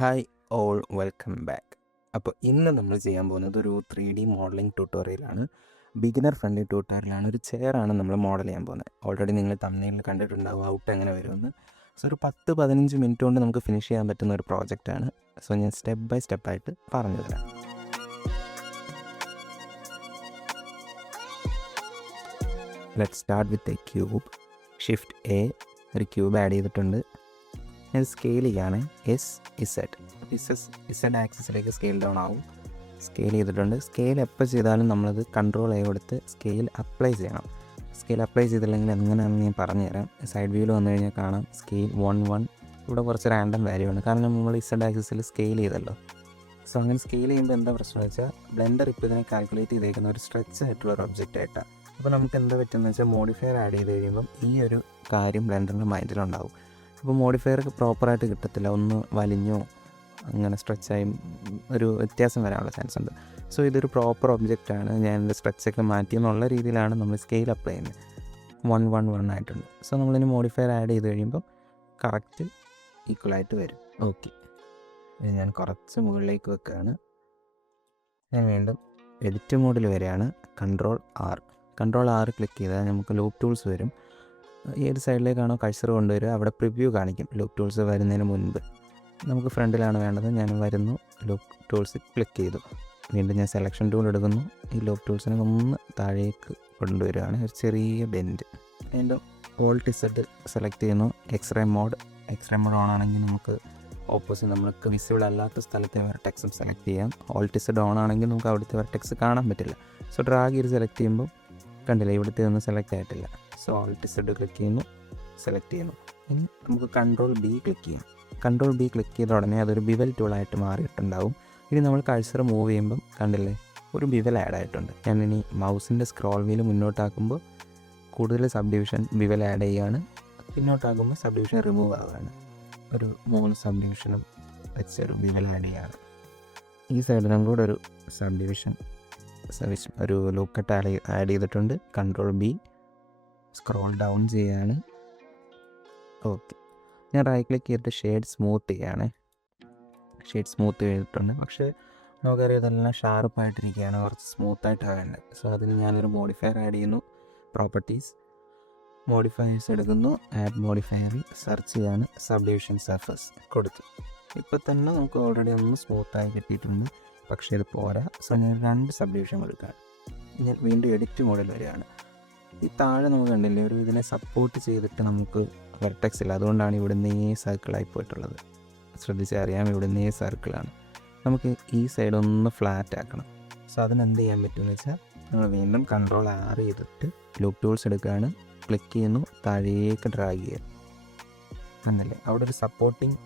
Hi all, welcome back. അപ്പോൾ ഇന്ന് നമ്മൾ ചെയ്യാൻ പോകുന്നത് ഒരു 3D മോഡലിംഗ് ട്യൂട്ടോറിയലാണ്. ബിഗിനർ ഫ്രണ്ട്ലി ട്യൂട്ടോറിയലാണ്. ഒരു ചെയറാണ് നമ്മൾ മോഡൽ ചെയ്യാൻ പോകുന്നത്. ഓൾറെഡി നിങ്ങൾ തമ്മിൽ കണ്ടിട്ടുണ്ടാവും ഔട്ട് എങ്ങനെ വരുമെന്ന്. സോ ഒരു 10-15 മിനിറ്റ് കൊണ്ട് നമുക്ക് ഫിനിഷ് ചെയ്യാൻ പറ്റുന്ന ഒരു പ്രോജക്റ്റാണ്. സോ ഞാൻ സ്റ്റെപ്പ് ബൈ സ്റ്റെപ്പായിട്ട് പറഞ്ഞു തരാം. Let start with a cube. Shift A, ഒരു ക്യൂബ് ആഡ് ചെയ്തിട്ടുണ്ട്. ഞാൻ സ്കെയിൽ ചെയ്യാണ്. ഇസഡ് ആക്സിസിലേക്ക് സ്കെയിൽ ഡൗൺ ആവും. സ്കെയിൽ ചെയ്തിട്ടുണ്ട്. സ്കെയിൽ എപ്പോൾ ചെയ്താലും നമ്മളത് കൺട്രോൾ ആയി കൊടുത്ത് സ്കെയിൽ അപ്ലൈ ചെയ്യണം. സ്കെയിൽ അപ്ലൈ ചെയ്തില്ലെങ്കിൽ എങ്ങനെയാണെന്ന് ഞാൻ പറഞ്ഞുതരാം. സൈഡ് വ്യൂവിൽ വന്നു കഴിഞ്ഞാൽ കാണാം സ്കെയിൽ 1:1. ഇവിടെ കുറച്ച് റാൻഡം വാല്യൂ ആണ്, കാരണം നമ്മൾ ഇസഡ് ആക്സിസിൽ സ്കെയിൽ ചെയ്തല്ലോ. സോ അങ്ങനെ സ്കെയിൽ ചെയ്യുമ്പോൾ എന്താ പ്രശ്നം വെച്ചാൽ ബ്ലെൻഡർ ഇപ്പോൾ ഇതിനെ കാൽക്കുലേറ്റ് ചെയ്തേക്കുന്ന ഒരു സ്ട്രെച്ച് ആയിട്ടുള്ള ഒരു ഒബ്ജക്റ്റ് ആയിട്ടാണ്. അപ്പോൾ നമുക്ക് എന്താ പറ്റുമെന്ന് വെച്ചാൽ മോഡിഫയർ ആഡ് ചെയ്ത് കഴിയുമ്പം ഈ ഒരു കാര്യം ബ്ലെൻഡറിൻ്റെ മൈൻഡിലുണ്ടാവും. അപ്പോൾ മോഡിഫയർ പ്രോപ്പറായിട്ട് കിട്ടത്തില്ല, ഒന്ന് വലിഞ്ഞോ അങ്ങനെ സ്ട്രെച്ചായി ഒരു വ്യത്യാസം വരാനുള്ള ചാൻസ് ഉണ്ട്. സോ ഇതൊരു പ്രോപ്പർ ഒബ്ജക്റ്റാണ്. ഞാൻ എൻ്റെ സ്ട്രെച്ചൊക്കെ മാറ്റിയെന്നുള്ള രീതിയിലാണ് നമ്മൾ സ്കെയിൽ അപ്ലൈ ചെയ്യുന്നത്. 1:1 ആയിട്ടുണ്ട്. സോ നമ്മളിനി മോഡിഫയർ ആഡ് ചെയ്ത് കഴിയുമ്പം കറക്റ്റ് ഈക്വലായിട്ട് വരും. ഓക്കെ, ഇത് ഞാൻ കുറച്ച് മുകളിലേക്ക് വെക്കുകയാണ്. ഞാൻ വീണ്ടും എഡിറ്റ് മോഡിൽ വരികയാണ്. കൺട്രോൾ ആർ ക്ലിക്ക് ചെയ്താൽ നമുക്ക് ലൂപ്പ് ടൂൾസ് വരും. ഏത് സൈഡിലേക്കാണോ കഴ്സർ കൊണ്ടുവരിക അവിടെ പ്രിവ്യൂ കാണിക്കും. ലൂപ്പ് ടൂൾസ് വരുന്നതിന് മുൻപ് നമുക്ക് ഫ്രണ്ടിലാണ് വേണ്ടത്. ഞാൻ വരുന്നു, ലൂപ്പ് ടൂൾസ് ക്ലിക്ക് ചെയ്തു. വീണ്ടും ഞാൻ സെലക്ഷൻ ടൂൾ എടുക്കുന്നു. ഈ ലൂപ്പ് ടൂൾസിനെ ഒന്ന് താഴേക്ക് കൊണ്ടുവരികയാണ്, ഒരു ചെറിയ ബെൻഡ്. വീണ്ടും ഓൾട്ട് ഇസഡ് സെലക്ട് ചെയ്യുന്നു. എക്സ്റേ മോഡ് ഓൺ ആണെങ്കിൽ നമുക്ക് ഓപ്പോസിറ്റ് നമ്മൾക്ക് വിസിബിൾ അല്ലാത്ത സ്ഥലത്തെ വെർട്ടെക്സും സെലക്ട് ചെയ്യാം. ഓൾട്ട് ഇസഡ് ഓൺ ആണെങ്കിൽ നമുക്ക് അവിടുത്തെ വെർട്ടെക്സ് കാണാൻ പറ്റില്ല. സോ ഡ്രാഗ് ചെയ്ത് സെലക്ട് ചെയ്യുമ്പോൾ കണ്ടില്ല, ഇവിടുത്തെ ഒന്നും സെലക്ട് ആയിട്ടില്ല. സോ ഓൾട്ട് ഇസഡ് ക്ലിക്ക് ചെയ്യുന്നു, സെലക്ട് ചെയ്യുന്നു. ഇനി നമുക്ക് കൺട്രോൾ ബി ക്ലിക്ക് ചെയ്യാം. കൺട്രോൾ ബി ക്ലിക്ക് ചെയ്ത ഉടനെ അതൊരു ബിവൽ ടൂളായിട്ട് മാറിയിട്ടുണ്ടാവും. ഇനി നമ്മൾ കഴ്സർ മൂവ് ചെയ്യുമ്പം കണ്ടില്ലേ, ഒരു ബിവൽ ആഡ് ആയിട്ടുണ്ട്. ഞാനിനി മൗസിൻ്റെ സ്ക്രോൾ വീൽ മുന്നോട്ടാക്കുമ്പോൾ കൂടുതൽ സബ് ഡിവിഷൻ ബിവൽ ആഡ് ചെയ്യുകയാണ്. പിന്നോട്ടാക്കുമ്പോൾ സബ് ഡിവിഷൻ റിമൂവ് ആവുകയാണ്. ഒരു 3 സബ് ഡിവിഷനും വെച്ചൊരു ബിവൽ ആഡ് ചെയ്യുകയാണ്. ഈ സൈഡിലും കൂടെ ഒരു സബ് ഡിവിഷൻ ഒരു ലൂപ്പ് കട്ട് ആഡ് ചെയ്തിട്ടുണ്ട്. കൺട്രോൾ ബി, സ്ക്രോൾ ഡൗൺ ചെയ്യുകയാണ്. ഓക്കെ, ഞാൻ റൈറ്റ് ക്ലിക്ക് ചെയ്തിട്ട് ഷെയ്ഡ് സ്മൂത്ത് ചെയ്യുകയാണ്. ഷെയ്ഡ് സ്മൂത്ത് ചെയ്തിട്ടുണ്ട്. പക്ഷേ നമുക്കറിയാം ഇതെല്ലാം ഷാർപ്പായിട്ടിരിക്കുകയാണ്, കുറച്ച് സ്മൂത്തായിട്ടാണ് വേണ്ടത്. സോ അതിന് ഞാനൊരു മോഡിഫയർ ആഡ് ചെയ്യുന്നു. പ്രോപ്പർട്ടീസ്, മോഡിഫയേഴ്സ് എടുക്കുന്നു. ആഡ് മോഡിഫയറിൽ സെർച്ച് ചെയ്യാണ്. സബ് ഡിവിഷൻ സർഫസ് കൊടുത്തു. ഇപ്പോൾ തന്നെ നമുക്ക് ഓൾറെഡി ഒന്ന് സ്മൂത്തായി കിട്ടിയിട്ടുണ്ട്. പക്ഷേ ഇത് പോരാ. സോ ഞാൻ 2 സബ് ഡിവിഷൻ കൊടുക്കുകയാണ്. ഞാൻ വീണ്ടും എഡിറ്റ് മോഡിൽ വരികയാണ്. ഈ താഴെ നമുക്ക് കണ്ടില്ലേ, ഒരു ഇതിനെ സപ്പോർട്ട് ചെയ്തിട്ട് നമുക്ക് വെർട്ടെക്സ് ഇല്ല. അതുകൊണ്ടാണ് ഇവിടുന്ന് സർക്കിളായി പോയിട്ടുള്ളത്. ശ്രദ്ധിച്ചറിയാം, ഇവിടുന്ന് സർക്കിളാണ്. നമുക്ക് ഈ സൈഡ് ഒന്ന് ഫ്ലാറ്റ് ആക്കണം. സോ അതിനെന്ത് ചെയ്യാൻ പറ്റുമെന്ന് വെച്ചാൽ നമ്മൾ വീണ്ടും കൺട്രോൾ ആർ ചെയ്തിട്ട് ലൂപ്പ് ടൂൾസ് എടുക്കുകയാണ്. ക്ലിക്ക് ചെയ്യുന്നു, താഴേക്ക് ഡ്രാഗ് ചെയ്യുക. എന്നല്ലേ അവിടെ ഒരു സപ്പോർട്ടിങ്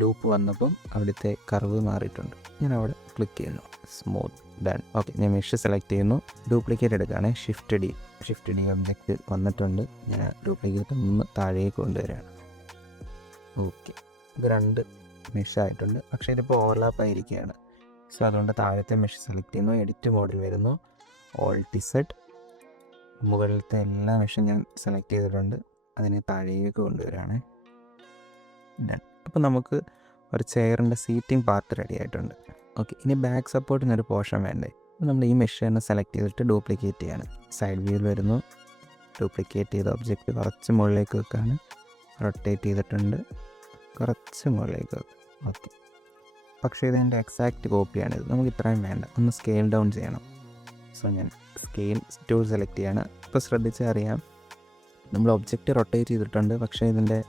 ലൂപ്പ് വന്നപ്പം അവിടുത്തെ കർവ് മാറിയിട്ടുണ്ട്. ഞാൻ അവിടെ ക്ലിക്ക് ചെയ്യുന്നു. Smooth done. ഓക്കെ, ഞാൻ മെഷ് സെലക്ട് ചെയ്യുന്നു. ഡ്യൂപ്ലിക്കേറ്റ് എടുക്കുകയാണ്. ഷിഫ്റ്റ് ഡി ഒബ്ജക്റ്റ് വന്നിട്ടുണ്ട്. ഞാൻ ഡ്യൂപ്ലിക്കേറ്റ് ഒന്ന് താഴേക്ക് കൊണ്ടുവരികയാണ്. ഓക്കെ, ഇത് 2 മെഷ് ആയിട്ടുണ്ട്. പക്ഷേ ഇതിപ്പോൾ ഓവർലാപ്പ് ആയിരിക്കുകയാണ്. സോ അതുകൊണ്ട് താഴത്തെ മെഷ് സെലക്ട് ചെയ്യുന്നു. എഡിറ്റ് മോഡിൽ വരുന്നു. ഓൾട്ട് ഇസഡ്, മുകളിലത്തെ എല്ലാ മെഷും ഞാൻ സെലക്ട് ചെയ്തിട്ടുണ്ട്. അതിനെ താഴേക്ക് കൊണ്ടുവരികയാണ്. ഡൺ. അപ്പോൾ നമുക്ക് ഒരു ചെയറിൻ്റെ സീറ്റിംഗ് പാർട്ട് റെഡി ആയിട്ടുണ്ട്. ഓക്കെ, ഇനി ബാക്ക് സപ്പോർട്ടിനൊരു പോർഷൻ വേണ്ടേ. നമ്മൾ ഈ മെഷ് തന്നെ സെലക്ട് ചെയ്തിട്ട് ഡ്യൂപ്ലിക്കേറ്റ് ചെയ്യാണ്. സൈഡ് വ്യൂവിൽ വരുന്നു. ഡ്യൂപ്ലിക്കേറ്റ് ചെയ്ത ഒബ്ജക്റ്റ് കുറച്ച് മുകളിലേക്ക് വെക്കുകയാണ്. റൊട്ടേറ്റ് ചെയ്തിട്ടുണ്ട്, കുറച്ച് മുകളിലേക്ക് വെക്കുക. ഓക്കെ, പക്ഷേ ഇതെൻ്റെ എക്സാക്റ്റ് കോപ്പിയാണിത്. നമുക്ക് ഇത്രയും വേണ്ട, ഒന്ന് സ്കെയിൽ ഡൗൺ ചെയ്യണം. സോ ഞാൻ സ്കെയിൽ ടൂൾ സെലക്ട് ചെയ്യാണ്. ഇപ്പോൾ ശ്രദ്ധിച്ചാൽ അറിയാം, നമ്മൾ ഒബ്ജക്റ്റ് റൊട്ടേറ്റ് ചെയ്തിട്ടുണ്ട്. പക്ഷേ ഇതിൻ്റെ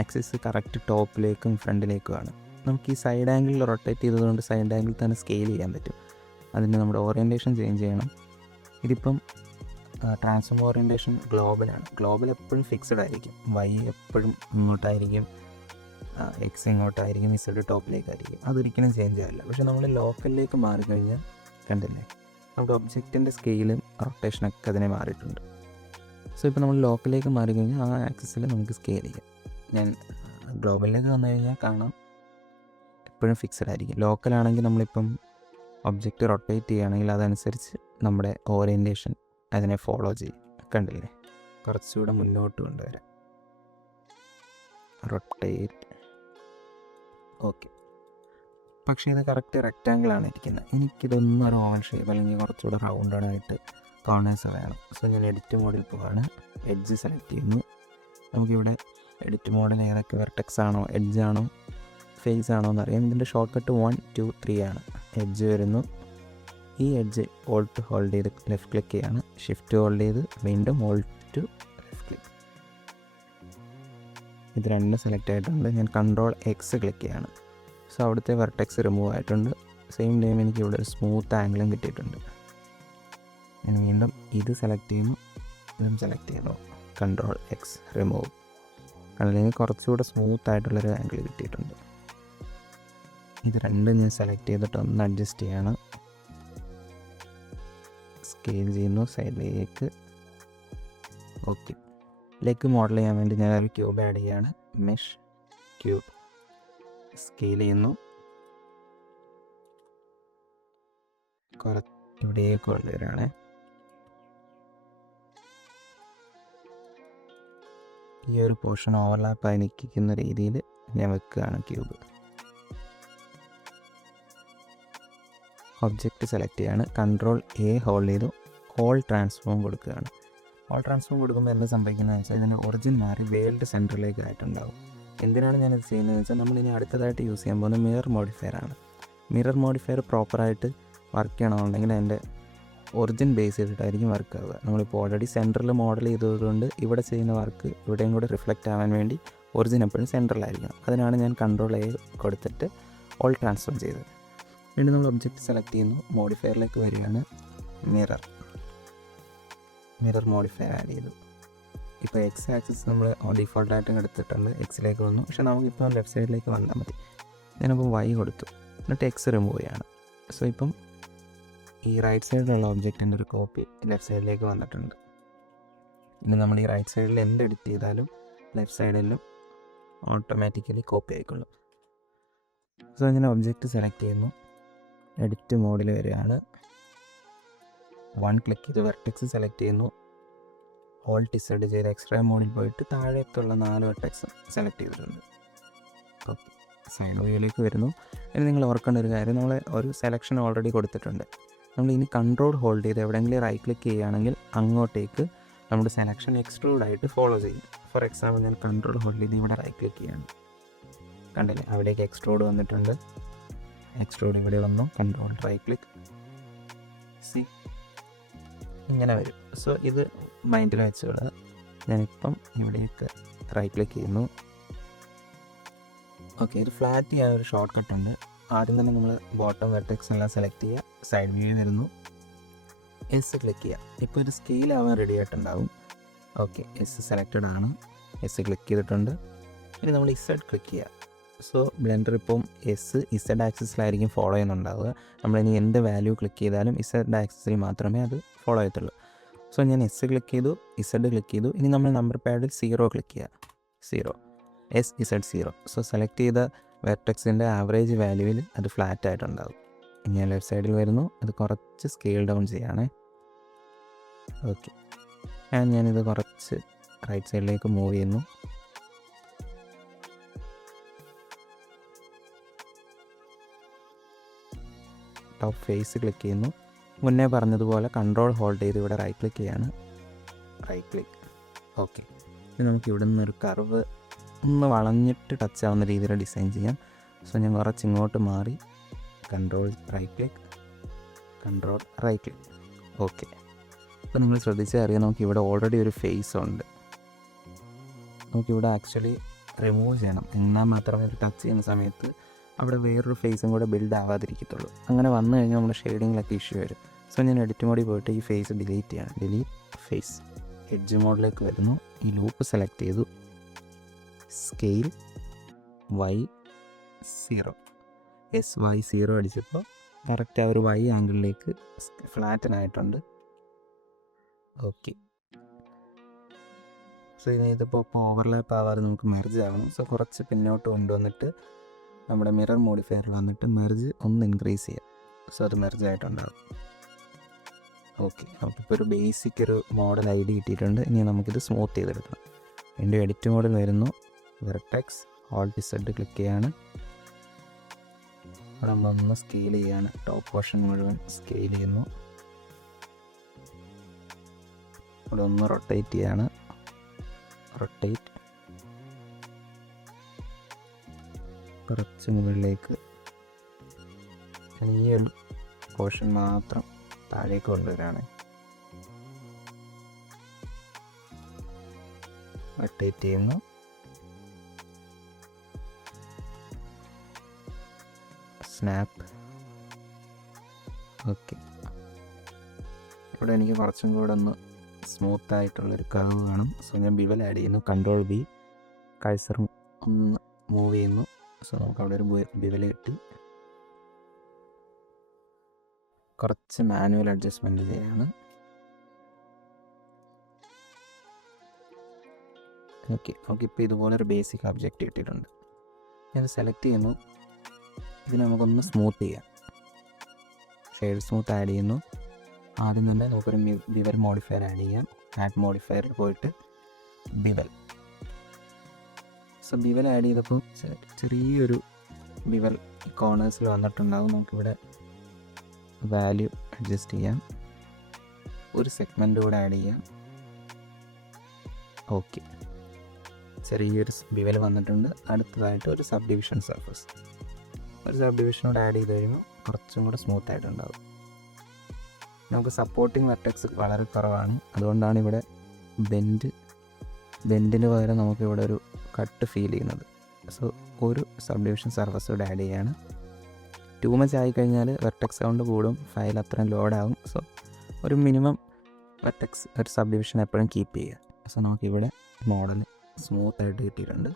ആക്സിസ് കറക്റ്റ് ടോപ്പിലേക്കും ഫ്രണ്ടിലേക്കുമാണ്. നമുക്ക് ഈ സൈഡ് ആംഗിളിൽ റൊട്ടേറ്റ് ചെയ്തതുകൊണ്ട് സൈഡ് ആംഗിൾ തന്നെ സ്കെയിൽ ചെയ്യാൻ പറ്റും. അതിന് നമ്മുടെ ഓറിയൻറ്റേഷൻ ചേഞ്ച് ചെയ്യണം. ഇതിപ്പം ട്രാൻസ്ഫോം ഓറിയൻറ്റേഷൻ ഗ്ലോബലാണ്. ഗ്ലോബൽ എപ്പോഴും ഫിക്സഡ് ആയിരിക്കും. വൈ എപ്പോഴും ഇങ്ങോട്ടായിരിക്കും, എക്സ് ഇങ്ങോട്ടായിരിക്കും, ഇസഡ് ടോപ്പിലേക്കായിരിക്കും. അതൊരിക്കലും ചേഞ്ച് ആവില്ല. പക്ഷേ നമ്മൾ ലോക്കലിലേക്ക് മാറിക്കഴിഞ്ഞാൽ കണ്ടില്ലേ, നമ്മുടെ ഒബ്ജക്റ്റിൻ്റെ സ്കെയിലും റൊട്ടേഷനൊക്കെ അതിനെ മാറിയിട്ടുണ്ട്. സോ ഇപ്പോൾ നമ്മൾ ലോക്കലിലേക്ക് മാറിക്കഴിഞ്ഞാൽ ആ ആക്സിസിൽ നമുക്ക് സ്കെയിൽ ചെയ്യാം. ഞാൻ ഗ്ലോബലിലേക്ക് വന്നു കഴിഞ്ഞാൽ കാണാം എപ്പോഴും ഫിക്സഡ് ആയിരിക്കും. ലോക്കലാണെങ്കിൽ നമ്മളിപ്പം ഒബ്ജക്റ്റ് റൊട്ടേറ്റ് ചെയ്യുകയാണെങ്കിൽ അതനുസരിച്ച് നമ്മുടെ ഓറിയൻറ്റേഷൻ അതിനെ ഫോളോ ചെയ്യും. കണ്ടില്ലേ, കുറച്ചുകൂടെ മുന്നോട്ട് കൊണ്ടുവരാം. റൊട്ടേറ്റ്. ഓക്കെ, പക്ഷേ ഇത് കറക്റ്റ് റെക്റ്റാങ്കിളാണ് ഇരിക്കുന്നത്. എനിക്കിതൊന്നും ഒരു ഓവൽ ഷേപ്പ് അല്ലെങ്കിൽ കുറച്ചുകൂടെ റൗണ്ടഡായിട്ട് കോർണേഴ്സ് വേണം. സോ ഞാൻ എഡിറ്റ് മോഡിൽ പോവാണ്, എഡ്ജ് സെലക്ട് ചെയ്യുന്നു. നമുക്കിവിടെ എഡിറ്റ് മോഡിൽ ഏതൊക്കെ വെർട്ടെക്സ് ആണോ എഡ്ജ് ആണോ ഫേസ് ആണോ എന്നറിയാം. ഇതിൻ്റെ ഷോർട്ട് കട്ട് 1 2 3 ആണ്. എഡ്ജ് വരുന്നു, ഈ എഡ്ജ് ഓൾട്ട് ഹോൾഡ് ചെയ്ത് ലെഫ്റ്റ് ക്ലിക്ക് ചെയ്യാണ്, ഷിഫ്റ്റ് ഹോൾഡ് ചെയ്ത് വീണ്ടും ഓൾട്ട് ലെഫ്റ്റ് ക്ലിക്ക്. ഇത് രണ്ടും സെലക്ട് ആയിട്ടുണ്ട്. ഞാൻ കൺട്രോൾ എക്സ് ക്ലിക്ക് ചെയ്യാണ്. സോ അവിടുത്തെ വെർട്ടെക്സ് റിമൂവ് ആയിട്ടുണ്ട്. സെയിം ടൈം എനിക്ക് ഇവിടെ ഒരു സ്മൂത്ത് ആംഗിളും കിട്ടിയിട്ടുണ്ട്. ഞാൻ വീണ്ടും ഇത് സെലക്ട് ചെയ്യുന്നു, ഇതും സെലക്ട് ചെയ്യുന്നു, കൺട്രോൾ എക്സ് റിമൂവ്. അല്ലെങ്കിൽ കുറച്ചുകൂടെ സ്മൂത്ത് ആയിട്ടുള്ളൊരു ആംഗിൾ കിട്ടിയിട്ടുണ്ട്. ഇത് രണ്ടും ഞാൻ സെലക്ട് ചെയ്തിട്ട് ഒന്ന് അഡ്ജസ്റ്റ് ചെയ്യാണ്, സ്കെയിൽ ചെയ്യുന്നു സൈഡിലേക്ക്. ഓക്കെ, ലെഗ് മോഡൽ ചെയ്യാൻ വേണ്ടി ഞാൻ ഒരു ക്യൂബ് ആഡ് ചെയ്യാണ്, മെഷ് ക്യൂബ് സ്കെയിൽ ചെയ്യുന്നു, ഇവിടേക്ക് കൊണ്ടുവരാണ്. ഈ ഒരു പോർഷൻ ഓവർലാപ്പ് ആയി നിൽക്കുന്ന രീതിയിൽ ഞാൻ വെക്കുകയാണ് ക്യൂബ്. ഒബ്ജക്റ്റ് സെലക്ട് ചെയ്യാണ്, കൺട്രോൾ എ ഹോൾഡ് ചെയ്തു ഓൾ ട്രാൻസ്ഫോം കൊടുക്കുകയാണ്. ഓൾ ട്രാൻസ്ഫോം കൊടുക്കുമ്പോൾ എന്താ സംഭവിക്കുന്നതെന്ന് വെച്ചാൽ ഇതിൻ്റെ ഒറിജിൻ മാറി വേൾഡ് സെൻറ്ററിലേക്ക് ആയിട്ടുണ്ടാവും. എന്തിനാണ് ഞാനിത് ചെയ്യുന്നതെന്ന് വെച്ചാൽ നമ്മളിനി അടുത്തതായിട്ട് യൂസ് ചെയ്യാൻ പോകുന്നത് മിറർ മോഡിഫയർ ആണ്. മിറർ മോഡിഫയർ പ്രോപ്പറായിട്ട് വർക്ക് ചെയ്യണമെന്നുണ്ടെങ്കിൽ അതിൻ്റെ ഒറിജിൻ ബേസ് ചെയ്തിട്ടായിരിക്കും വർക്ക് ആവുക. നമ്മളിപ്പോൾ ഓൾറെഡി സെൻറ്ററിൽ മോഡൽ ചെയ്തതുകൊണ്ട് ഇവിടെ ചെയ്യുന്ന വർക്ക് ഇവിടെയും കൂടെ റിഫ്ലക്റ്റ് ആവാൻ വേണ്ടി ഒറിജിൻ എപ്പോഴും സെൻറ്ററിലായിരിക്കണം. അതിനാണ് ഞാൻ കൺട്രോൾ എ കൊടുത്തിട്ട് ഓൾ ട്രാൻസ്ഫോം ചെയ്തത്. വീണ്ടും നമ്മൾ ഒബ്ജക്റ്റ് സെലക്ട് ചെയ്യുന്നു, മോഡിഫയറിലേക്ക് വരികയാണ്, മിറർ മോഡിഫയർ ആഡ് ചെയ്തു. ഇപ്പോൾ എക്സ് ആക്സിസ് നമ്മൾ ഡിഫോൾട്ടായിട്ടും എടുത്തിട്ടുണ്ട്, എക്സിലേക്ക് വന്നു. പക്ഷേ നമുക്കിപ്പോൾ ലെഫ്റ്റ് സൈഡിലേക്ക് വന്നാൽ മതി. ഞാനിപ്പോൾ വൈ കൊടുത്തു, എന്നിട്ട് എക്സ് റിമൂവ് ചെയ്യാണ്. സോ ഇപ്പം ഈ റൈറ്റ് സൈഡിലുള്ള ഒബ്ജക്റ്റിൻ്റെ ഒരു കോപ്പി ലെഫ്റ്റ് സൈഡിലേക്ക് വന്നിട്ടുണ്ട്. ഇനി നമ്മൾ ഈ റൈറ്റ് സൈഡിൽ എന്ത് എഡിറ്റ് ചെയ്താലും ലെഫ്റ്റ് സൈഡിലും ഓട്ടോമാറ്റിക്കലി കോപ്പി ആയിക്കൊള്ളും. സോ ഞാൻ ഒബ്ജക്റ്റ് സെലക്ട് ചെയ്യുന്നു, എഡിറ്റ് മോഡിൽ വരികയാണ്, 1 ക്ലിക്ക് ചെയ്ത് വെർട്ടെക്സ് സെലക്ട് ചെയ്യുന്നു, ഓൾട്ട് ഇസഡ് ചെയ്ത് എക്സ്ട്രാ മോഡിൽ പോയിട്ട് താഴേക്കുള്ള 4 വെർട്ടെക്സ് സെലക്ട് ചെയ്തിട്ടുണ്ട്. ഓക്കെ, സൈഡ് വ്യൂയിലേക്ക് വരുന്നു. ഇനി നിങ്ങൾ ഓർക്കേണ്ട ഒരു കാര്യം, നമ്മൾ ഒരു സെലക്ഷൻ ഓൾറെഡി കൊടുത്തിട്ടുണ്ട്. നമ്മൾ ഇനി കൺട്രോൾ ഹോൾഡ് ചെയ്ത് എവിടെയെങ്കിലും റൈറ്റ് ക്ലിക്ക് ചെയ്യുകയാണെങ്കിൽ അങ്ങോട്ടേക്ക് നമ്മുടെ സെലക്ഷൻ എക്സ്ട്രൂഡ് ആയിട്ട് ഫോളോ ചെയ്യും. ഫോർ എക്സാമ്പിൾ ഞാൻ കൺട്രോൾ ഹോൾഡ് ചെയ്ത് ഇവിടെ റൈറ്റ് ക്ലിക്ക് ചെയ്യാണ്, കണ്ടില്ലേ അവിടേക്ക് എക്സ്ട്രൂഡ് വന്നിട്ടുണ്ട്. എക്സ്ട്രൂഡ് ഇവിടെ വന്നു, കൺട്രോൾ റൈറ്റ് ക്ലിക്ക്, സി ഇങ്ങനെ വരും. സോ ഇത് മൈൻഡിൽ വെച്ചുകൊണ്ട് ഞാനിപ്പം ഇവിടേക്ക് റൈറ്റ് ക്ലിക്ക് ചെയ്യുന്നു. ഓക്കെ, ഇത് ഫ്ലാറ്റ് ചെയ്യാൻ ഒരു ഷോർട്ട് കട്ട് ഉണ്ട്. ആദ്യം തന്നെ നമ്മൾ ബോട്ടം വെർട്ടെക്സ് എല്ലാം സെലക്ട് ചെയ്യുക, സൈഡ് വ്യൂ വരുന്നു, എസ് ക്ലിക്ക് ചെയ്യുക. ഇപ്പോൾ ഒരു സ്കെയിൽ ആവാൻ റെഡി ആയിട്ടുണ്ടാവും. ഓക്കെ, എസ് സെലക്റ്റഡ് ആണ്, എസ് ക്ലിക്ക് ചെയ്തിട്ടുണ്ട്. ഇനി നമ്മൾ ഇസഡ് ക്ലിക്ക് ചെയ്യുക. സോ ബ്ലെൻഡർ ഇപ്പം ഇസഡ് ആക്സിസിലായിരിക്കും ഫോളോ ചെയ്യുന്നുണ്ടാവുക. നമ്മളിനി എന്ത് വാല്യൂ ക്ലിക്ക് ചെയ്താലും ഇസഡ് ആക്സിസിൽ മാത്രമേ അത് ഫോളോ ചെയ്യത്തുള്ളൂ. സോ ഞാൻ എസ് ക്ലിക്ക് ചെയ്തു, ഇസഡ് ക്ലിക്ക് ചെയ്തു. ഇനി നമ്മൾ നമ്പർ പാഡിൽ 0 ക്ലിക്ക് ചെയ്യുക, 0 SZ0. സോ സെലക്ട് ചെയ്ത വെർട്ടെക്സിൻ്റെ ആവറേജ് വാല്യൂവിൽ അത് ഫ്ലാറ്റ് ആയിട്ടുണ്ടാകും. ഞാൻ ലെഫ്റ്റ് സൈഡിൽ വരുന്നു, അത് കുറച്ച് സ്കെയിൽ ഡൗൺ ചെയ്യാണ്. ഓക്കെ, ഞാനിത് കുറച്ച് റൈറ്റ് സൈഡിലേക്ക് മൂവ് ചെയ്യുന്നു. ടോപ്പ് ഫേസ് ക്ലിക്ക് ചെയ്യുന്നു. മുന്നേ പറഞ്ഞതുപോലെ കൺട്രോൾ ഹോൾഡ് ചെയ്ത് ഇവിടെ റൈറ്റ് ക്ലിക്ക് ചെയ്യാണ്, റൈറ്റ് ക്ലിക്ക്. ഓക്കെ, ഇനി നമുക്ക് ഇവിടെ നിന്നൊരു കർവ് ഒന്ന് വളഞ്ഞിട്ട് ടച്ച് ആവുന്ന രീതിയിൽ ഡിസൈൻ ചെയ്യാം. സോ ഞാൻ കുറച്ച് ഇങ്ങോട്ട് മാറി control right click, control right click. Okay, അപ്പോൾ നിങ്ങൾ ശ്രദ്ധിച്ചാൽ അറിയാം, നമുക്കിവിടെ ഓൾറെഡി ഒരു ഫേസ് ഉണ്ട്. നമുക്കിവിടെ ആക്ച്വലി റിമൂവ് ചെയ്യണം, എന്നാൽ മാത്രമേ ഇത് ടച്ച് ചെയ്യുന്ന സമയത്ത് അവിടെ വേറൊരു ഫേസും കൂടെ ബിൽഡ് ആവാതിരിക്കത്തുള്ളൂ. അങ്ങനെ വന്നു കഴിഞ്ഞാൽ നമ്മുടെ ഷെയ്ഡിങ്ങിലൊക്കെ ഇഷ്യൂ വരും. സോ ഞാൻ എഡിറ്റ് മോഡിൽ പോയിട്ട് ഈ ഫേസ് ഡിലീറ്റ് ചെയ്യണം, ഡിലീറ്റ് ഫേസ്. എഡ്ജ് മോഡിലേക്ക് വരുന്നു, ഈ ലൂപ്പ് സെലക്ട് ചെയ്തു, സ്കെയിൽ Y0, SY0 അടിച്ചപ്പോൾ കറക്റ്റ് ആ ഒരു Y ആംഗിളിലേക്ക് ഫ്ലാറ്റനായിട്ടുണ്ട്. ഓക്കെ, സോ ഇതിപ്പോൾ ഓവർലാപ്പ് ആവാതെ നമുക്ക് മെർജ് ആവണം. സോ കുറച്ച് പിന്നോട്ട് കൊണ്ടുവന്നിട്ട് നമ്മുടെ മിറർ മോഡിഫയറിൽ വന്നിട്ട് മെർജ് ഒന്ന് ഇൻക്രീസ് ചെയ്യാം. സോ അത് മെർജ് ആയിട്ടുണ്ടാകും. ഓക്കെ, നമുക്കിപ്പോൾ ഒരു ബേസിക് ഒരു മോഡൽ ID കിട്ടിയിട്ടുണ്ട്. ഇനി നമുക്കിത് സ്മൂത്ത് ചെയ്തെടുക്കണം. എൻ്റെ എഡിറ്റ് മോഡിൽ വരുന്നു, വെർട്ടെക്സ് ഓൾട്ട് Z ക്ലിക്ക് ചെയ്യാണ്, അവിടെ നമ്മളൊന്ന് സ്കെയിൽ ചെയ്യാണ്. ടോപ്പ് പോർഷൻ മുഴുവൻ സ്കെയിൽ ചെയ്യുന്നു. ഇവിടെ ഒന്ന് റൊട്ടേറ്റ് ചെയ്യാണ്. റൊട്ടേറ്റ് കുറച്ച് മുകളിലേക്ക്. ഈ ഒരു പോർഷൻ മാത്രം താഴേക്ക് കൊണ്ടുവരാണ്. റൊട്ടേറ്റ് ചെയ്യുന്നു. സ്നാപ്പ്. ഓക്കെ, ഇവിടെ എനിക്ക് കുറച്ചും കൂടെ ഒന്ന് സ്മൂത്ത് ആയിട്ടുള്ളൊരു കർവ് വേണം. സോ ഞാൻ ബിവൽ ആഡ് ചെയ്യുന്നു. കൺട്രോൾ ബി, കഴ്സർ ഒന്ന് മൂവ് ചെയ്യുന്നു. സോ നമുക്ക് അവിടെ ഒരു ബിവൽ കിട്ടി. കുറച്ച് മാനുവൽ അഡ്ജസ്റ്റ്മെൻറ്റ് ചെയ്യാണ്. ഓക്കെ, നമുക്കിപ്പോൾ ഇതുപോലൊരു ബേസിക് ഒബ്ജക്റ്റ് കിട്ടിയിട്ടുണ്ട്. ഞാൻ സെലക്ട് ചെയ്യുന്നു. ഇത് നമുക്കൊന്ന് സ്മൂത്ത് ചെയ്യാം. ഷെയ്ഡ് സ്മൂത്ത് ആഡ് ചെയ്യുന്നു. ആദ്യം തന്നെ നമുക്കൊരു ബിവൽ മോഡിഫയർ ആഡ് ചെയ്യാം. ആഡ് മോഡിഫയറിൽ പോയിട്ട് ബിവൽ. സോ ബിവൽ ആഡ് ചെയ്തപ്പോൾ ചെറിയൊരു ബിവൽ കോർണേഴ്സിൽ വന്നിട്ടുണ്ടാകും. നമുക്കിവിടെ വാല്യൂ അഡ്ജസ്റ്റ് ചെയ്യാം. ഒരു സെഗ്മെൻ്റ് കൂടെ ആഡ് ചെയ്യാം. ഓക്കെ, ചെറിയൊരു ബിവൽ വന്നിട്ടുണ്ട്. അടുത്തതായിട്ട് ഒരു സബ് ഡിവിഷൻ സർഫസ്. ഒരു സബ് ഡിവിഷനോട് ആഡ് ചെയ്ത് കഴിയുമ്പോൾ കുറച്ചും കൂടെ സ്മൂത്ത് ആയിട്ടുണ്ടാകും. നമുക്ക് സപ്പോർട്ടിങ് വെർട്ടെക്സ് വളരെ കുറവാണ്. അതുകൊണ്ടാണ് ഇവിടെ ബെൻഡിന് പകരം നമുക്കിവിടെ ഒരു കട്ട് ഫീൽ ചെയ്യുന്നത്. സോ ഒരു സബ് ഡിവിഷൻ സർഫസ് കൂടെ ആഡ് ചെയ്യാണ്. ടു മച്ച് ആയിക്കഴിഞ്ഞാൽ വെർട്ടെക്സ് കൗണ്ട് കൂടും, ഫയൽ അത്രയും ലോഡാകും. സോ ഒരു മിനിമം വെർട്ടെക്സ് ഒരു സബ് ഡിവിഷൻ എപ്പോഴും കീപ്പ് ചെയ്യുക. സോ നമുക്കിവിടെ മോഡൽ സ്മൂത്തായിട്ട് കിട്ടിയിട്ടുണ്ട്.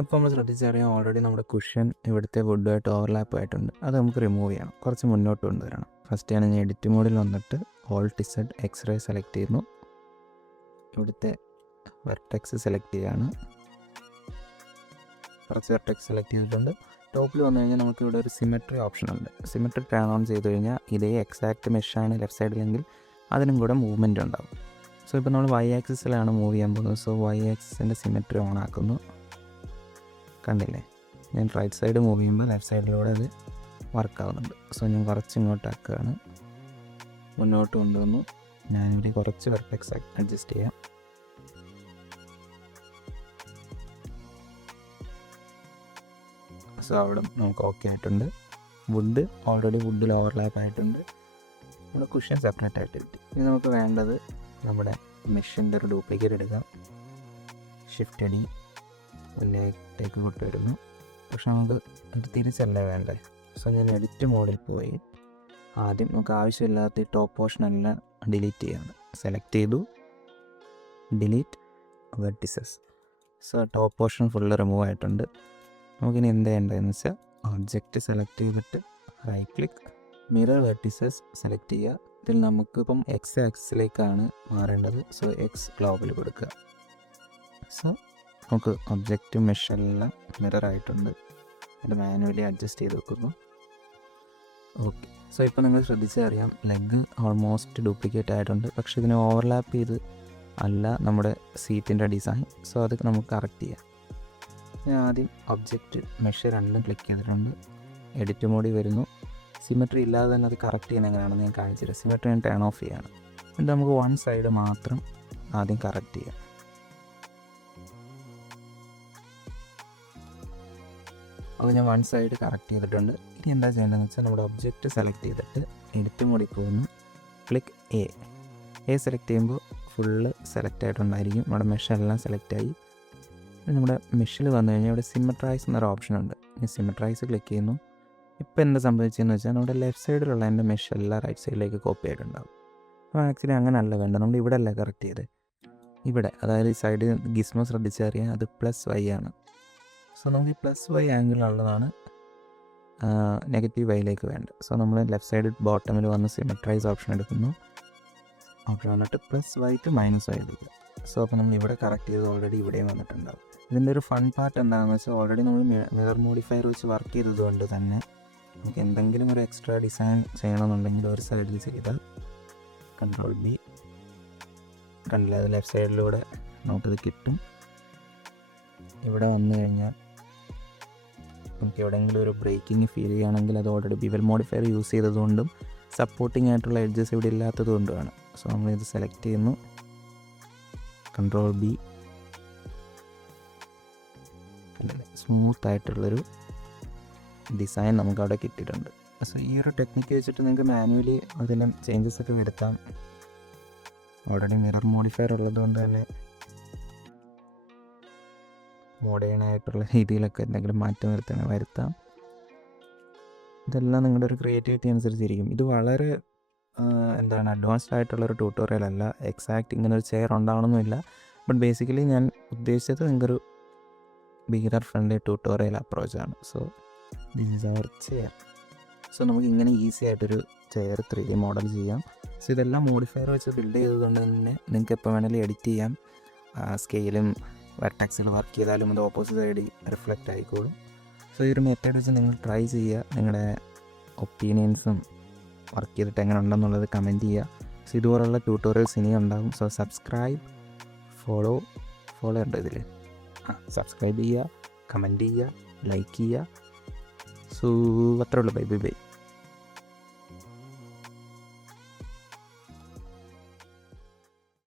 അപ്പോൾ നമ്മൾ ശ്രദ്ധിച്ചറിയാം, ഓൾറെഡി നമ്മുടെ കുഷൻ ഇവിടുത്തെ വുഡുമായിട്ട് ഓവർലാപ്പ് ആയിട്ടുണ്ട്. അത് നമുക്ക് റിമൂവ് ചെയ്യണം, കുറച്ച് മുന്നോട്ട് കൊണ്ടുവരണം. ഫസ്റ്റ് ഞാൻ എഡിറ്റ് മോഡിൽ വന്നിട്ട് ഓൾട്ട് Z എക്സ്റേ സെലക്ട് ചെയ്യുന്നു. ഇവിടുത്തെ വെർട്ടെക്സ് സെലക്ട് ചെയ്യാണ്. കുറച്ച് വെർട്ടെക്സ് സെലക്ട് ചെയ്തിട്ടുണ്ട്. ടോപ്പിൽ വന്നു കഴിഞ്ഞാൽ നമുക്ക് ഇവിടെ ഒരു സിമെട്രി ഓപ്ഷൻ ഉണ്ട്. സിമെട്രി ടേൺ ഓൺ ചെയ്ത് കഴിഞ്ഞാൽ ഇതേ എക്സാക്റ്റ് മെഷാണ് ലെഫ്റ്റ് സൈഡിലെങ്കിൽ അതിനും കൂടെ മൂവ്മെൻറ്റ് ഉണ്ടാകും. സോ ഇപ്പോൾ നമ്മൾ Y ആക്സിസിലാണ് മൂവ് ചെയ്യാൻ പോകുന്നത്. സോ Y ആക്സിസിൻ്റെ സിമെട്രി ഓൺ ആക്കുന്നു. കണ്ടില്ലേ, ഞാൻ റൈറ്റ് സൈഡ് മൂവ് ചെയ്യുമ്പോൾ ലെഫ്റ്റ് സൈഡിലൂടെ അത് വർക്കാവുന്നുണ്ട്. സോ ഞാൻ കുറച്ച് ഇങ്ങോട്ടാക്കുകയാണ്, മുന്നോട്ട് കൊണ്ടുവന്നു. ഞാനിവിടെ കുറച്ച് വെർട്ടെക്സ് അഡ്ജസ്റ്റ് ചെയ്യാം. സോ അവിടെ നമുക്ക് ഓക്കെ ആയിട്ടുണ്ട്. വുഡ് ഓൾറെഡി വുഡിൽ ഓവർലാപ്പ് ആയിട്ടുണ്ട്. നമ്മുടെ കുഷൻ സെപ്പറേറ്റ് ആയിട്ട് കിട്ടി. ഇനി നമുക്ക് വേണ്ടത് നമ്മുടെ മെഷിൻ്റെ ഒരു ഡ്യൂപ്ലിക്കേറ്റ് എടുക്കാം. ഷിഫ്റ്റ് അടി മുന്നേറ്റേക്ക് കൊണ്ടുവരുന്നു. പക്ഷെ നമുക്ക് ഒരു തിരിച്ചല്ല വേണ്ടേ. സോ ഞാൻ എഡിറ്റ് മോഡിൽ പോയി ആദ്യം നമുക്ക് ആവശ്യമില്ലാത്ത ഈ ടോപ്പ് പോർഷനെല്ലാം ഡിലീറ്റ് ചെയ്യാണ്. സെലക്ട് ചെയ്തു, delete vertices. So top portion full remove ആയിട്ടുണ്ട്. നമുക്കിനി എന്താ ചെയ്യേണ്ടതെന്ന് വെച്ചാൽ ഒബ്ജക്റ്റ് സെലക്ട് ചെയ്തിട്ട് right click, mirror vertices select ചെയ്യുക. ഇതിൽ നമുക്കിപ്പം എക്സ് ആക്സിസിലേക്കാണ് മാറേണ്ടത്. സോ എക്സ് ഗ്ലോബിൽ കൊടുക്കുക. സോ നമുക്ക് ഒബ്ജക്റ്റ് മെഷെല്ലാം മിറർ ആയിട്ടുണ്ട്. അത് മാനുവലി അഡ്ജസ്റ്റ് ചെയ്ത് വെക്കുന്നു. ഓക്കെ, സോ ഇപ്പോൾ നിങ്ങൾ ശ്രദ്ധിച്ചറിയാം, ലെഗ് ഓൾമോസ്റ്റ് ഡ്യൂപ്ലിക്കേറ്റ് ആയിട്ടുണ്ട്. പക്ഷേ ഇതിനെ ഓവർലാപ്പ് ചെയ്ത് അല്ല നമ്മുടെ സീറ്റിൻ്റെ ഡിസൈൻ. സോ അത് നമുക്ക് കറക്റ്റ് ചെയ്യാം. ഞാൻ ആദ്യം ഒബ്ജക്റ്റ് മെഷർ രണ്ടും ക്ലിക്ക് ചെയ്തിട്ടുണ്ട്. എഡിറ്റ് മോഡിൽ വരുന്നു. സിമെട്രി ഇല്ലാതെ തന്നെ അത് കറക്റ്റ് ചെയ്യുന്ന എങ്ങനെയാണെന്ന് ഞാൻ കാണിച്ചു തരാം. സിമെട്രി ഞാൻ ടേൺ ഓഫ് ചെയ്യാണ്. എന്നിട്ട് നമുക്ക് വൺ സൈഡ് മാത്രം ആദ്യം കറക്റ്റ് ചെയ്യാം. അത് ഞാൻ വൺ സൈഡ് കറക്റ്റ് ചെയ്തിട്ടുണ്ട്. ഇനി എന്താ ചെയ്യേണ്ടതെന്ന് വെച്ചാൽ നമ്മുടെ ഒബ്ജക്റ്റ് സെലക്ട് ചെയ്തിട്ട് എഡിറ്റ് മോഡിൽ പോകുന്നു. ക്ലിക്ക് എ സെലക്ട് ചെയ്യുമ്പോൾ ഫുള്ള് സെലക്ട് ആയിട്ടുണ്ടായിരിക്കും. നമ്മുടെ മെഷെല്ലാം സെലക്റ്റായി. നമ്മുടെ മെഷിൽ വന്നു കഴിഞ്ഞാൽ ഇവിടെ സിമെട്രൈസ് എന്നൊരു ഓപ്ഷൻ ഉണ്ട്. ഈ സിമെട്രൈസ് ക്ലിക്ക് ചെയ്യുന്നു. ഇപ്പോൾ എന്താ സംഭവിച്ചതെന്ന് വെച്ചാൽ നമ്മുടെ ലെഫ്റ്റ് സൈഡിലുള്ള എൻ്റെ മെഷെല്ലാം റൈറ്റ് സൈഡിലേക്ക് കോപ്പി ആയിട്ടുണ്ടാകും. അപ്പോൾ ആക്ച്വലി അങ്ങനെയല്ല വേണ്ട, നമ്മൾ ഇവിടെ അല്ല കറക്റ്റ് ചെയ്ത് ഇവിടെ, അതായത് ഈ സൈഡ് ഗിസ്മോ ശ്രദ്ധിച്ചറിയാൻ അത് +y ആണ്. സോ നമുക്ക് ഈ +y ആംഗിളുള്ളതാണ് നെഗറ്റീവ് വൈയിലേക്ക് വേണ്ട. സോ നമ്മൾ ലെഫ്റ്റ് സൈഡ് ബോട്ടമിൽ വന്ന് സിമെട്രൈസ് ഓപ്ഷൻ എടുക്കുന്നു. ഓപ്ഷൻ വന്നിട്ട് +y to -y എടുക്കുക. സോ അപ്പോൾ നമ്മൾ ഇവിടെ കറക്റ്റ് ചെയ്ത് ഓൾറെഡി ഇവിടെയും വന്നിട്ടുണ്ടാവും. ഇതിൻ്റെ ഒരു ഫൺ പാർട്ട് എന്താണെന്ന് വെച്ചാൽ ഓൾറെഡി നമ്മൾ മിറർ മോഡിഫയർ വെച്ച് വർക്ക് ചെയ്തതുകൊണ്ട് തന്നെ നമുക്ക് എന്തെങ്കിലും ഒരു എക്സ്ട്രാ ഡിസൈൻ ചെയ്യണമെന്നുണ്ടെങ്കിൽ ഒരു സൈഡിൽ ചെയ്താൽ കൺട്രോൾ B കണ്ടില്ല, അത് ലെഫ്റ്റ് സൈഡിലൂടെ നമുക്കിത് കിട്ടും. ഇവിടെ വന്നു കഴിഞ്ഞാൽ നമുക്ക് എവിടെയെങ്കിലും ഒരു ബ്രേക്കിംഗ് ഫീൽ ചെയ്യുകയാണെങ്കിൽ അത് ഓൾറെഡി ബിവൽ മോഡിഫയർ യൂസ് ചെയ്തതുകൊണ്ടും സപ്പോർട്ടിംഗ് ആയിട്ടുള്ള എഡ്ജസ് ഇവിടെ ഇല്ലാത്തത് കൊണ്ടുമാണ്. സോ നമ്മളിത് സെലക്ട് ചെയ്യുന്നു, Ctrl+B, സ്മൂത്ത് ആയിട്ടുള്ളൊരു ഡിസൈൻ നമുക്ക് അവിടെ കിട്ടിയിട്ടുണ്ട്. സോ ഈ ഒരു ടെക്നിക്ക് വെച്ചിട്ട് നിങ്ങൾക്ക് മാനുവലി അതെല്ലാം ചേഞ്ചസ് ഒക്കെ വരുത്താം. ഓൾറെഡി മിറർ മോഡിഫയർ ഉള്ളതുകൊണ്ട് തന്നെ മോഡേൺ ആയിട്ടുള്ള രീതിയിലൊക്കെ എന്തെങ്കിലും മാറ്റം വരുത്താം. ഇതെല്ലാം നിങ്ങളുടെ ഒരു ക്രിയേറ്റിവിറ്റി അനുസരിച്ചിരിക്കും. ഇത് വളരെ അഡ്വാൻസ്ഡ് ആയിട്ടുള്ളൊരു ട്യൂട്ടോറിയൽ അല്ല. എക്സാക്റ്റ് ഇങ്ങനെ ഒരു ചെയർ ഉണ്ടാവണമെന്നില്ല. ബട്ട് ബേസിക്കലി ഞാൻ ഉദ്ദേശിച്ചത് നിങ്ങൾക്കൊരു ബിഗിനർ ഫ്രണ്ട്ലി ട്യൂട്ടോറിയൽ അപ്രോച്ചാണ്. So this is our chair. So നമുക്ക് ഇങ്ങനെ ഈസി ആയിട്ടൊരു ചെയർ 3D മോഡൽ ചെയ്യാം. സോ ഇതെല്ലാം മോഡിഫയർ വെച്ച് ബിൽഡ് ചെയ്തതുകൊണ്ട് തന്നെ നിങ്ങൾക്ക് എപ്പോൾ വേണമെങ്കിലും എഡിറ്റ് ചെയ്യാം. സ്കെയിലും വെർട്ടെക്സിൽ വർക്ക് ചെയ്താലും അത് ഓപ്പോസിറ്റ് സൈഡിൽ റിഫ്ലക്റ്റ് ആയിക്കോളും. സോ ഈ ഒരു മെത്തേഡ് വെച്ച് നിങ്ങൾ ട്രൈ ചെയ്യുക. നിങ്ങളുടെ ഒപ്പീനിയൻസും വർക്ക് ചെയ്തിട്ട് എങ്ങനെ ഉണ്ടെന്നുള്ളത് കമൻറ്റ് ചെയ്യുക. സോ ഇതുപോലുള്ള ട്യൂട്ടോറിയൽസ് ഇനിയും ഉണ്ടാകും. സോ സബ്സ്ക്രൈബ്, ഫോളോ ഉണ്ട് ഇതിൽ. സബ്സ്ക്രൈബ് ചെയ്യുക, കമൻറ്റ് ചെയ്യുക, ലൈക്ക് ചെയ്യുക. സോ അത്രേ ഉള്ളൂ. ബൈ.